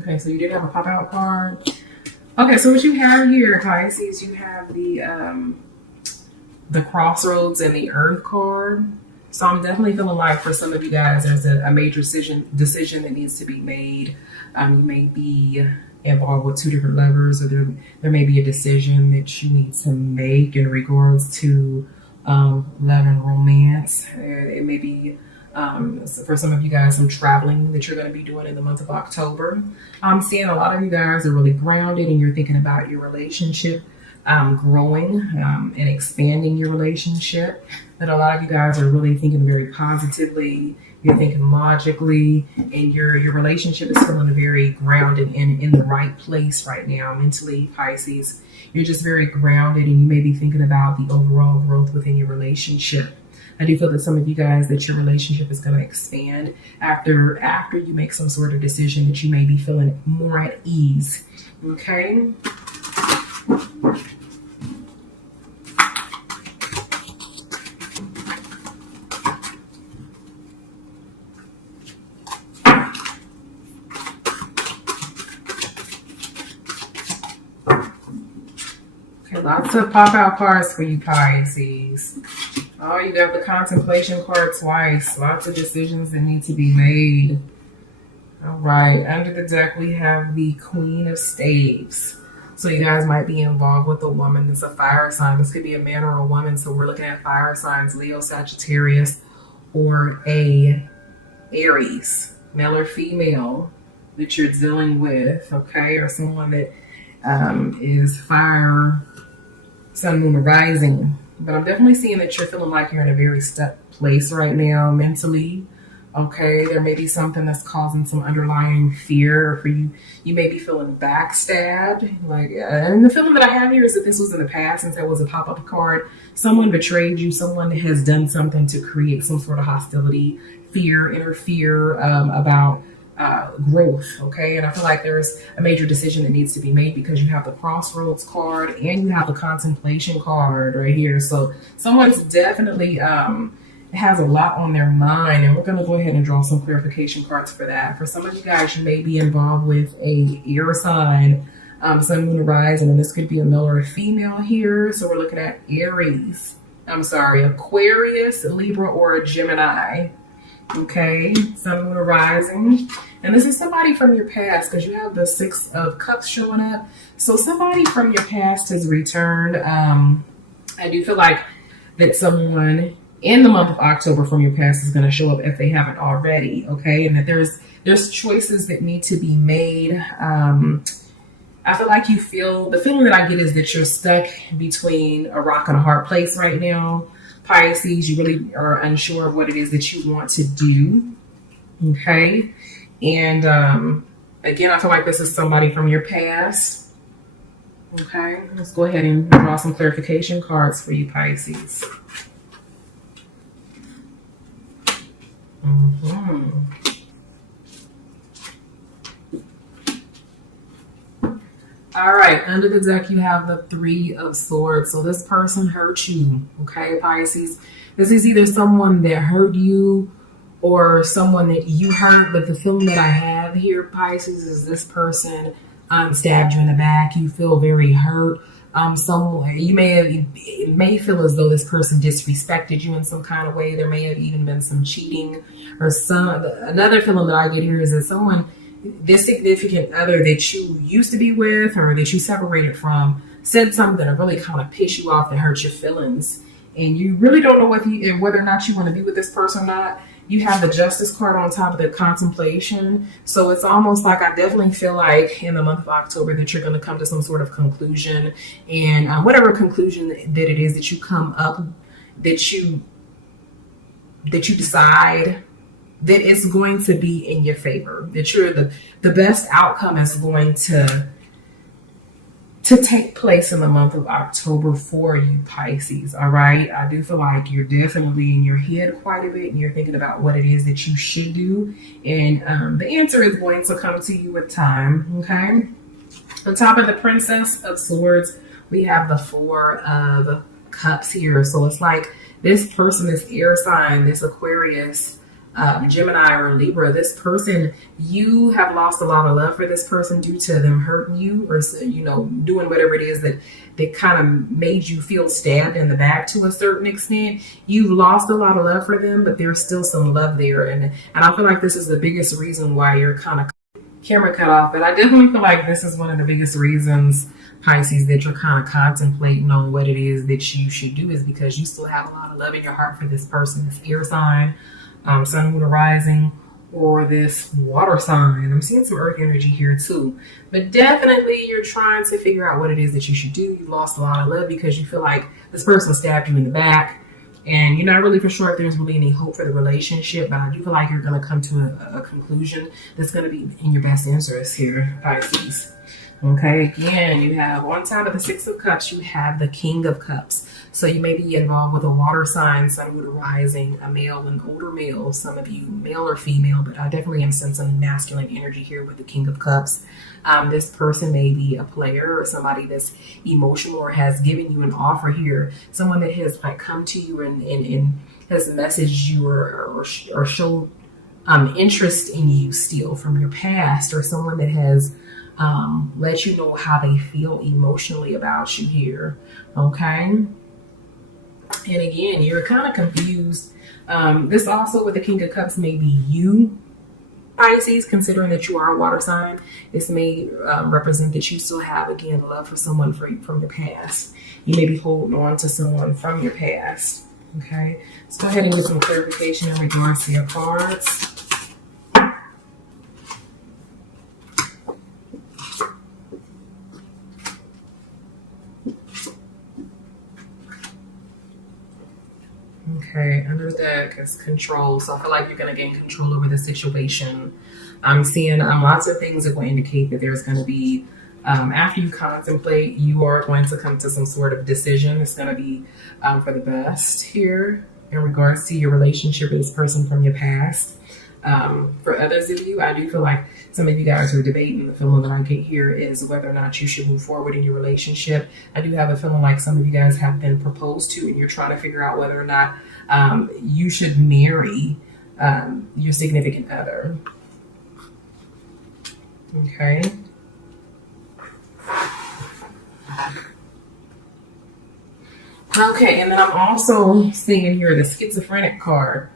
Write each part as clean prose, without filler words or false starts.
Okay, so you did have a pop out card. Okay, so what you have here, Pisces, you have the crossroads and the earth card. So I'm definitely feeling like for some of you guys, there's a major decision that needs to be made. You may be involved with two different lovers, or there may be a decision that you need to make in regards to love and romance. It may be for some of you guys some traveling that you're going to be doing in the month of October. I'm seeing a lot of you guys are really grounded and you're thinking about your relationship growing and expanding your relationship. That a lot of you guys are really thinking very positively. You're thinking logically, and your relationship is feeling very grounded and in the right place right now mentally, Pisces. You're just very grounded, and you may be thinking about the overall growth within your relationship. I do feel that some of you guys, that your relationship is going to expand after you make some sort of decision, that you may be feeling more at ease. Okay. Lots of pop-out cards for you, Pisces. Oh, you got the contemplation card twice. Lots of decisions that need to be made. All right. Under the deck, we have the Queen of Staves. So you guys might be involved with a woman that's a fire sign. This could be a man or a woman. So we're looking at fire signs, Leo, Sagittarius, or a Aries, male or female, that you're dealing with, okay? Or someone that is fire, sun, moon, rising. But I'm definitely seeing that you're feeling like you're in a very stuck place right now mentally. Okay, there may be something that's causing some underlying fear for you. You may be feeling backstabbed. And the feeling that I have here is that this was in the past, since that was a pop-up card. Someone betrayed you. Someone has done something to create some sort of hostility, fear, inner fear about growth. Okay, and I feel like there's a major decision that needs to be made, because you have the crossroads card and you have the contemplation card right here. So someone's definitely has a lot on their mind, and we're going to go ahead and draw some clarification cards for that. For some of you guys, you may be involved with a air sign, sun, moon, rising, and this could be a male or a female here. So we're looking at Aquarius, Libra, or a Gemini. Okay, sun, moon, rising. And this is somebody from your past, because you have the Six of Cups showing up. So somebody from your past has returned. I do feel like that someone in the month of October from your past is going to show up if they haven't already. Okay, and that there's choices that need to be made. I feel like the feeling that I get is that you're stuck between a rock and a hard place right now. Pisces, you really are unsure of what it is that you want to do. Okay. And again, I feel like this is somebody from your past. Okay. Let's go ahead and draw some clarification cards for you, Pisces. All right, under the deck, you have the Three of Swords. So this person hurt you, okay, Pisces? This is either someone that hurt you or someone that you hurt, but the feeling that I have here, Pisces, is this person stabbed you in the back. You feel very hurt. It may feel as though this person disrespected you in some kind of way. There may have even been some cheating, or another feeling that I get here is that this significant other that you used to be with, or that you separated from, said something that really kind of pissed you off and hurt your feelings, and you really don't know whether or not you want to be with this person or not. You have the Justice card on top of the contemplation. So it's almost like, I definitely feel like in the month of October that you're going to come to some sort of conclusion, and whatever conclusion that it is that you come up, that you decide that it's going to be in your favor, that you're the best outcome is going to take place in the month of October for you, Pisces. All right. I do feel like you're definitely in your head quite a bit, and you're thinking about what it is that you should do. And the answer is going to come to you with time. Okay. On top of the Princess of Swords, we have the Four of Cups here. So it's like this person, this air sign, this Aquarius, Gemini or Libra, this person, you have lost a lot of love for this person due to them hurting you, or doing whatever it is that kind of made you feel stabbed in the back to a certain extent. You've lost a lot of love for them, but there's still some love there, and I feel like this is the biggest reason why you're kind of camera cut off. But I definitely feel like this is one of the biggest reasons, Pisces, that you're kind of contemplating on what it is that you should do, is because you still have a lot of love in your heart for this person, this air sign, sun, moon, or rising, or this water sign. I'm seeing some earth energy here too, but definitely you're trying to figure out what it is that you should do. You lost a lot of love because you feel like this person stabbed you in the back, and you're not really for sure if there's really any hope for the relationship, but I do feel like you're going to come to a conclusion that's going to be in your best interest here, Pisces. Okay, again, you have on top of the Six of Cups, you have the King of Cups. So you may be involved with a water sign, sun, moon, rising, a male, an older male, some of you, male or female, but I definitely am sensing masculine energy here with the King of Cups. This person may be a player or somebody that's emotional or has given you an offer here. Someone that has like come to you and has messaged you or showed interest in you still from your past, or someone that has let you know how they feel emotionally about you here. Okay. And again, you're kind of confused. This also with the King of Cups may be you, Pisces, considering that you are a water sign. This may represent that you still have, again, love for someone from your past. You may be holding on to someone from your past. Okay. Let's go ahead and get some clarification in regards to your cards. Okay, under the deck is control. So I feel like you're going to gain control over the situation. I'm seeing lots of things that will indicate that there's going to be, after you contemplate, you are going to come to some sort of decision. It's going to be for the best here in regards to your relationship with this person from your past. For others of you, I do feel like some of you guys are debating. The feeling that I get here is whether or not you should move forward in your relationship. I do have a feeling like some of you guys have been proposed to, and you're trying to figure out whether or not you should marry your significant other. Okay. Okay, and then I'm also seeing here the schizophrenic card.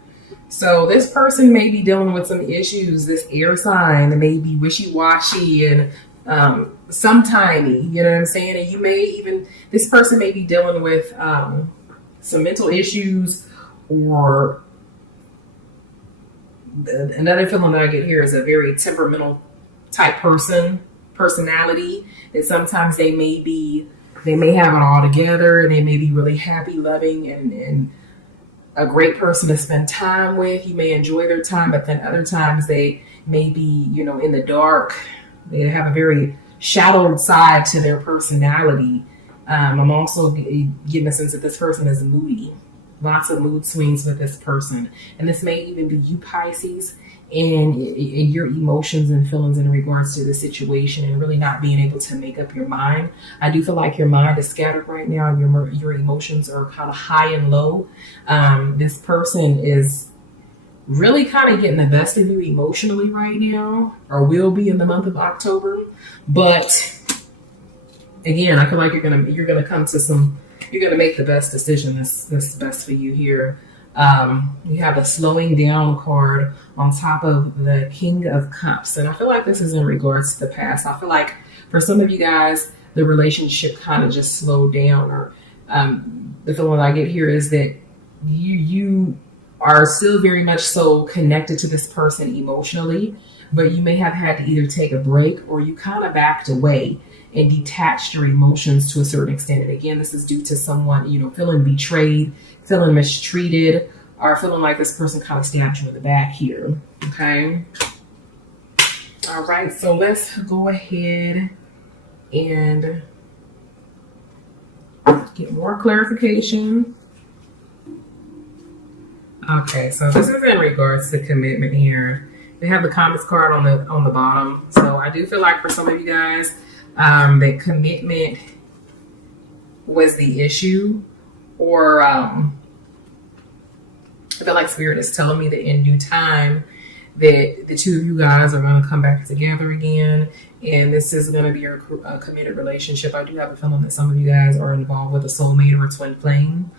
So this person may be dealing with some issues, this air sign, that may be wishy-washy and sometimey, you know what I'm saying? And you may even, this person may be dealing with some mental issues, or another feeling that I get here is a very temperamental type personality, that sometimes they may have it all together, and they may be really happy, loving, and a great person to spend time with. You may enjoy their time, but then other times they may be, in the dark. They have a very shadowed side to their personality. I'm also getting a sense that this person is moody. Lots of mood swings with this person. And this may even be you, Pisces, and your emotions and feelings in regards to the situation, and really not being able to make up your mind. I do feel like your mind is scattered right now. Your emotions are kind of high and low. This person is really kind of getting the best of you emotionally right now, or will be in the month of October. But again, I feel like you're gonna come to you're gonna make the best decision that's best for you here. You have a slowing down card on top of the King of Cups. And I feel like this is in regards to the past. I feel like for some of you guys, the relationship kind of just slowed down, or the feeling I get here is that you are still very much so connected to this person emotionally, but you may have had to either take a break, or you kind of backed away and detached your emotions to a certain extent. And again, this is due to someone, feeling betrayed, feeling mistreated, or feeling like this person kind of stabbed you in the back here. Okay. All right. So let's go ahead and get more clarification. Okay. So this is in regards to commitment here. We have the comments card on the bottom. So I do feel like for some of you guys, that commitment was the issue, or I feel like Spirit is telling me that in due time that the two of you guys are going to come back together again, and this is going to be a committed relationship. I do have a feeling that some of you guys are involved with a soulmate or a twin flame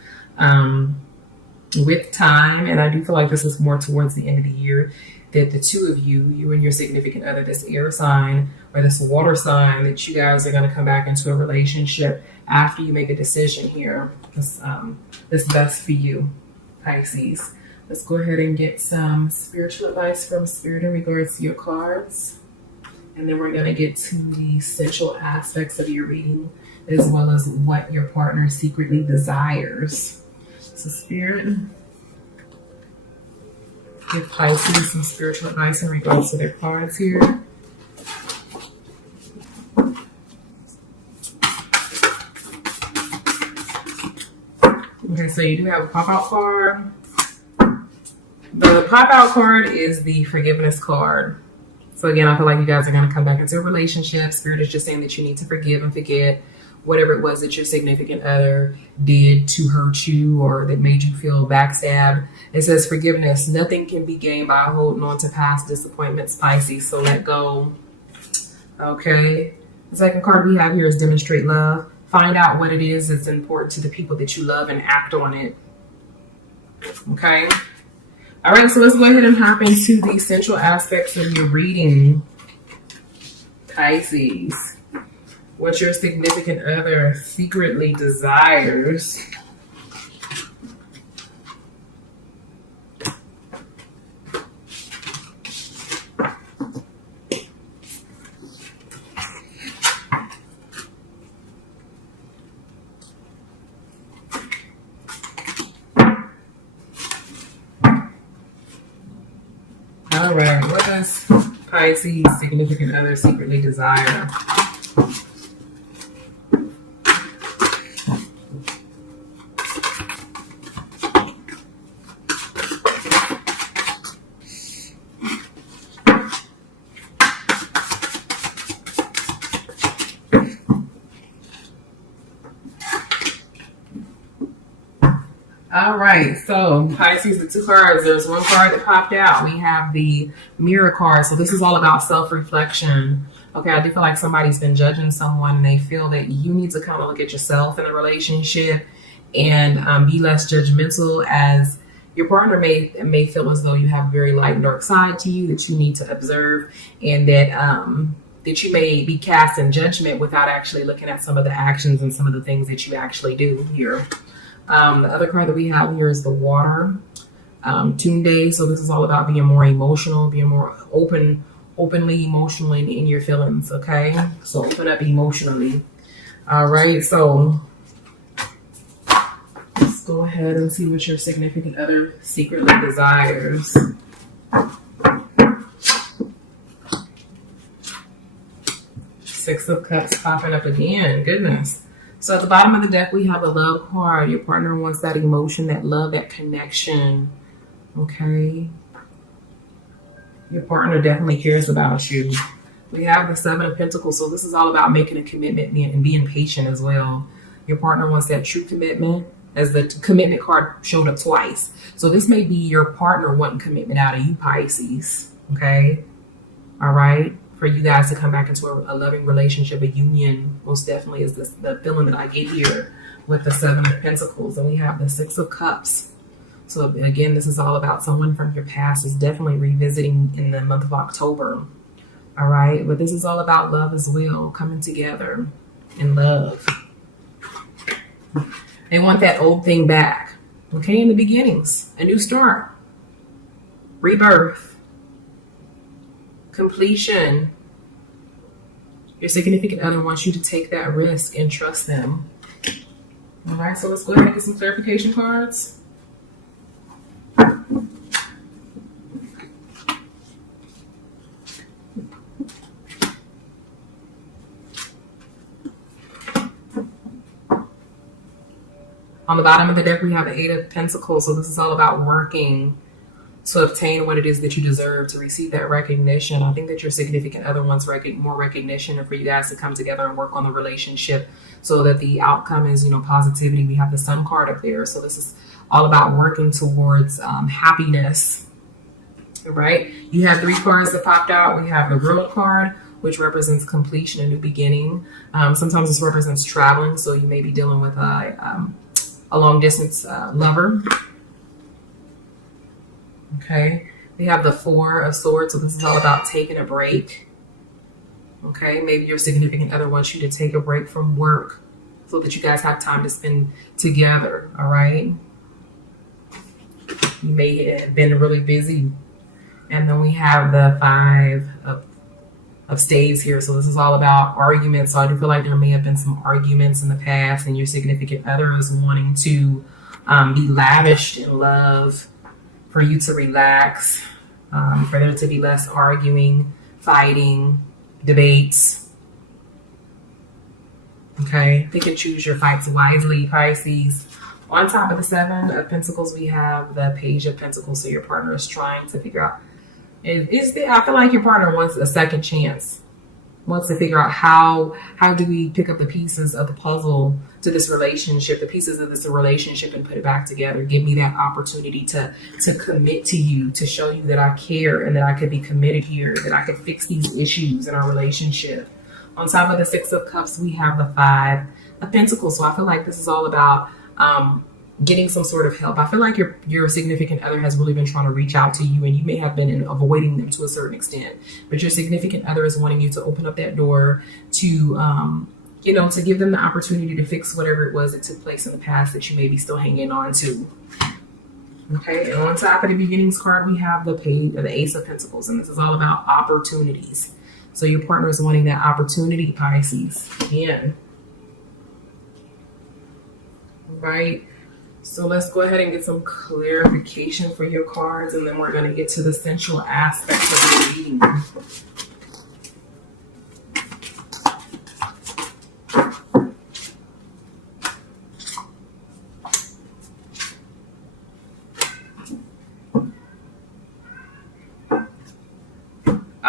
with time, and I do feel like this is more towards the end of the year, that the two of you, you and your significant other, this air sign or this water sign, that you guys are going to come back into a relationship after you make a decision here. This best for you, Pisces. Let's go ahead and get some spiritual advice from Spirit in regards to your cards. And then we're going to get to the essential aspects of your reading, as well as what your partner secretly desires. So Spirit, give Pisces some spiritual advice in regards to their cards here. Okay, so you do have a pop-out card. The pop-out card is the forgiveness card. So again, I feel like you guys are going to come back into a relationship. Spirit is just saying that you need to forgive and forget whatever it was that your significant other did to hurt you or that made you feel backstabbed. It says forgiveness. Nothing can be gained by holding on to past disappointments, Pisces. So let go. Okay. The second card we have here is demonstrate love. Find out what it is that's important to the people that you love and act on it. Okay. All right, so let's go ahead and hop into the essential aspects of your reading, Pisces. What your significant other secretly desires. All right, what does Pisces significant other secretly desire? All right, so Pisces, the two cards, there's one card that popped out. We have the mirror card. So this is all about self-reflection. Okay, I do feel like somebody's been judging someone and they feel that you need to kind of look at yourself in a relationship and be less judgmental, as your partner may feel as though you have a very light and dark side to you that you need to observe, and that you may be cast in judgment without actually looking at some of the actions and some of the things that you actually do here. The other card that we have here is the water, Tunde. So this is all about being more emotional, being more openly emotional in your feelings. Okay, so open up emotionally. All right, so let's go ahead and see what your significant other secretly desires. Six of Cups popping up again. Goodness. So at the bottom of the deck, we have a love card. Your partner wants that emotion, that love, that connection. Okay. Your partner definitely cares about you. We have the Seven of Pentacles. So this is all about making a commitment and being patient as well. Your partner wants that true commitment, as the commitment card showed up twice. So this may be your partner wanting commitment out of you, Pisces. Okay. All right. For you guys to come back into a loving relationship, a union, most definitely is the feeling that I get here with the Seven of Pentacles. And we have the Six of Cups. So again, this is all about someone from your past is definitely revisiting in the month of October. All right. But this is all about love as well, coming together in love. They want that old thing back. Okay. In the beginnings, a new start, rebirth, completion. Your significant other wants you to take that risk and trust them. All right, so let's go ahead and get some clarification cards. On the bottom of the deck, we have the Eight of Pentacles. So this is all about working to obtain what it is that you deserve, to receive that recognition. I think that your significant other wants more recognition, and for you guys to come together and work on the relationship so that the outcome is, positivity. We have the Sun card up there. So this is all about working towards happiness. All right. You have 3 cards that popped out. We have the World card, which represents completion, a new beginning. Sometimes this represents traveling, so you may be dealing with a long distance lover. Okay. We have the 4 of Swords, so this is all about taking a break. Okay, maybe your significant other wants you to take a break from work so that you guys have time to spend together, all right? You may have been really busy. And then we have the 5 of Staves here. So this is all about arguments. So I do feel like there may have been some arguments in the past, and your significant other is wanting to be lavished in love, for you to relax, for there to be less arguing, fighting, debates. Okay, pick and choose your fights wisely, Pisces. On top of the 7 of Pentacles, we have the Page of Pentacles. So your partner is trying to figure out, I feel like your partner wants a second chance, wants to figure out how do we pick up the pieces of the puzzle to this relationship, the pieces of this relationship, and put it back together. Give me that opportunity to commit to you, to show you that I care and that I could be committed here, that I could fix these issues in our relationship. On top of the 6 of Cups, we have the 5 of Pentacles. So I feel like this is all about getting some sort of help. I feel like your significant other has really been trying to reach out to you, and you may have been avoiding them to a certain extent. But your significant other is wanting you to open up that door to, to give them the opportunity to fix whatever it was that took place in the past that you may be still hanging on to. Okay, and on top of the Beginnings card, we have the Ace of Pentacles, and this is all about opportunities. So your partner is wanting that opportunity, Pisces. Again. Right. So let's go ahead and get some clarification for your cards, and then we're going to get to the sensual aspects of your reading.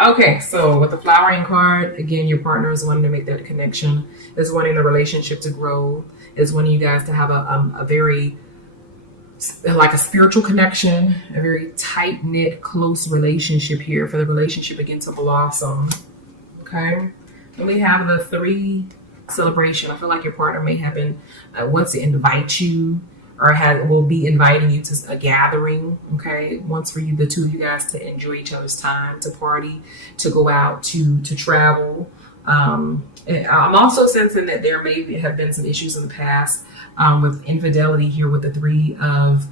Okay, so with the Flowering card, again, your partner is wanting to make that connection, is wanting the relationship to grow, is wanting you guys to have a very, like a spiritual connection, a very tight-knit, close relationship here for the relationship again to blossom. Okay, and we have the 3 celebration. I feel like your partner may have been wants to invite you, or will be inviting you to a gathering. Okay, wants for you, the 2 of you guys, to enjoy each other's time, to party, to go out, to travel. I'm also sensing that there may have been some issues in the past with infidelity here with the 3 of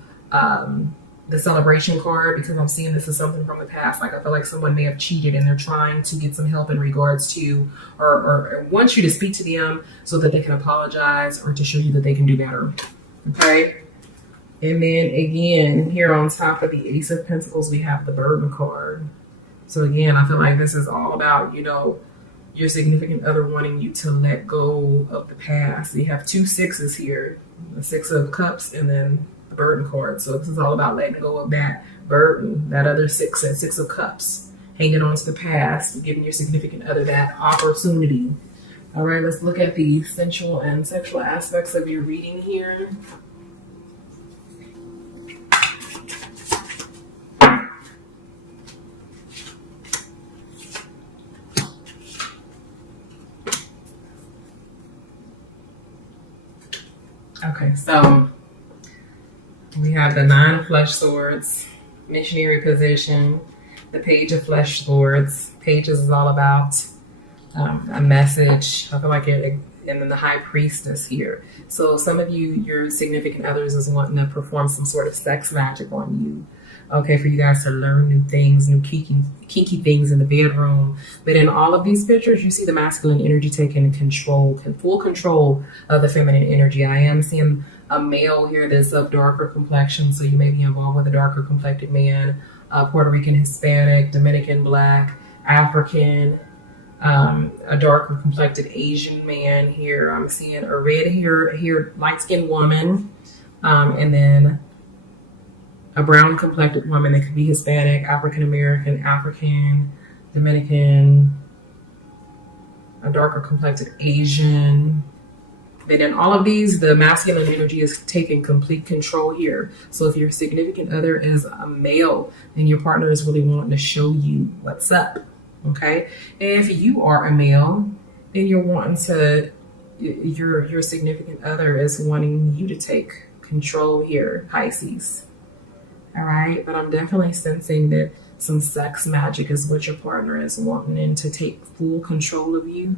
the celebration card, because I'm seeing this is something from the past. Like I feel like someone may have cheated and they're trying to get some help in regards to, or wants you to speak to them so that they can apologize or to show you that they can do better. Okay. And then again, here on top of the Ace of Pentacles, we have the Burden card. So again, I feel like this is all about, your significant other wanting you to let go of the past. You have 2 6s here, the 6 of Cups and then the Burden card. So this is all about letting go of that burden, that other 6 and 6 of Cups, hanging on to the past, giving your significant other that opportunity. All right, let's look at the sensual and sexual aspects of your reading here. Okay, so we have the 9 of Flesh Swords, missionary position, the Page of Flesh Swords. Pages is all about a message. I feel like it, and then the High Priestess here. So some of you, your significant others is wanting to perform some sort of sex magic on you. Okay, for you guys to learn new things, new kinky things in the bedroom. But in all of these pictures, you see the masculine energy taking full control of the feminine energy. I am seeing a male here that's of darker complexion, so you may be involved with a darker complected man, Puerto Rican, Hispanic, Dominican, Black, African, a darker complected Asian man here. I'm seeing a red hair light-skinned woman, and then a brown complected woman that could be Hispanic, African American, African, Dominican, a darker complected Asian, But in all of these, the masculine energy is taking complete control here. So if your significant other is a male, then your partner is really wanting to show you what's up. Okay. If you are a male, then you're wanting to, your significant other is wanting you to take control here, Pisces. All right. But I'm definitely sensing that some sex magic is what your partner is wanting to take full control of you.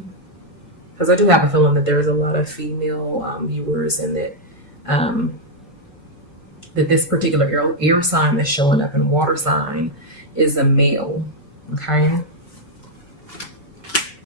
Because I do have a feeling that there's a lot of female viewers, and that that this particular air sign that's showing up in water sign is a male. Okay.